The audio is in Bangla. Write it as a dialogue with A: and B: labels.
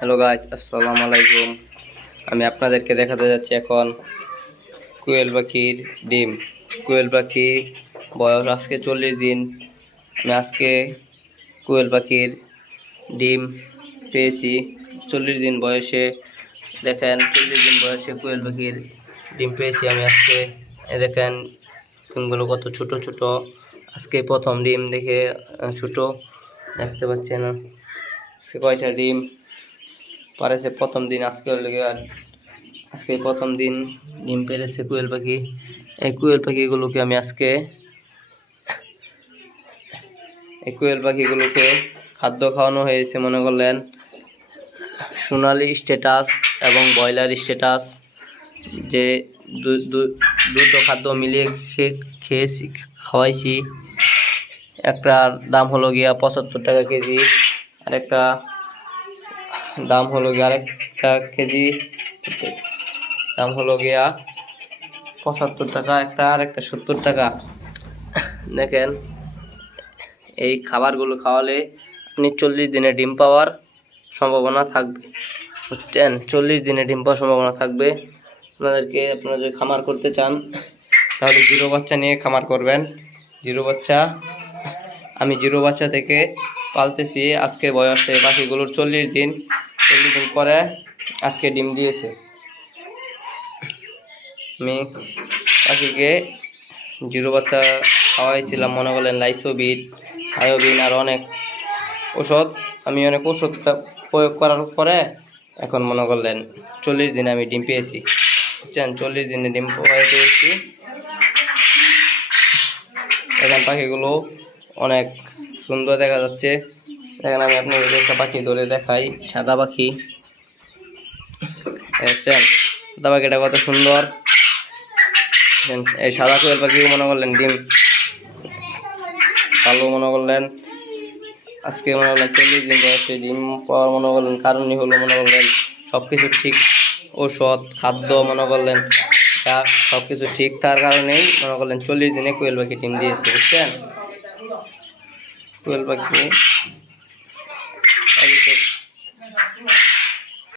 A: হ্যালো গাইস আসসালামু আলাইকুম আমি আপনাদেরকে দেখাতে যাচ্ছি এখন কোয়েল পাখির ডিম। কোয়েল পাখি বয়স আজকে চল্লিশ দিন। আমি আজকে কোয়েল পাখির ডিম পেয়েছি চল্লিশ দিন বয়সে। দেখেন, চল্লিশ দিন বয়সে কোয়েল পাখির ডিম পেয়েছি আমি আজকে। দেখেন, ডিমগুলো কত ছোট ছোট। আজকে প্রথম ডিম দেখে ছোট। দেখতে পাচ্ছেন আজকে কয়টা ডিম? পারেছে প্রথম দিন আজকে আজকে প্রথম দিন ডিম পেরেছে কোয়েল পাখি। এই কোয়েল পাখিগুলোকে আমি আজকে এই কোয়েল পাখিগুলোকে খাদ্য খাওয়ানো হয়েছে, মনে করলেন। সোনালি স্ট্যাটাস এবং ব্রয়লার স্ট্যাটাস যে দুটো খাদ্য মিলিয়ে খেয়ে খেয়েছি, খাওয়াইছি। একটার দাম হলো গিয়া পঁচাত্তর টাকা কেজি আর একটা দাম হলো গিয়ে আরেকটা কেজি, দাম হলো গিয়া পঁচাত্তর টাকা, একটা আর একটা সত্তর টাকা। দেখেন, এই খাবারগুলো খাওয়ালে আপনি চল্লিশ দিনে ডিম পাওয়ার সম্ভাবনা থাকবে। বুঝছেন? চল্লিশ দিনে ডিম পাওয়ার সম্ভাবনা থাকবে। আপনাদেরকে, আপনারা যদি খামার করতে চান, তাহলে জিরো বাচ্চা নিয়ে খামার করবেন। জিরো বাচ্চা, আমি জিরো বাচ্চা থেকে পালতেছি। আজকে বয়সে পাখিগুলোর চল্লিশ দিন চল্লিশ দিন পরে আজকে ডিম দিয়েছে। আমি পাখিকে জিরো বাচ্চা খাওয়াইছিলাম, মনে করলেন লাইসোবিট, আয়োবিন আর অনেক ওষুধ আমি অনেক ওষুধটা প্রয়োগ করার পরে এখন মনে করলেন চল্লিশ দিনে আমি ডিম পেয়েছি। বুঝছেন? চল্লিশ দিনে ডিম পেয়েছি। এখন পাখিগুলো অনেক সুন্দর দেখা যাচ্ছে। দেখেন আমি আপনাদের একটা পাখি ধরে দেখাই, সাদা পাখি। দেখছেন? সাদা পাখিটা কত সুন্দর। এই সাদা কোয়েল পাখি মনে করলেন ডিম কালো মনে করলেন। আজকে মনে করলেন চল্লিশ দিন বয়সে ডিম পাওয়ার মনে করলেন, কারণই হলো মনে করলেন সব কিছু ঠিক। ঔষধ, খাদ্য মনে করলেন, যা সব কিছু ঠিক, তার কারণেই মনে করলেন চল্লিশ দিনে কোয়েল পাখি ডিম দিয়েছে, বুঝছেন? ट्वेल्व रखिए अभी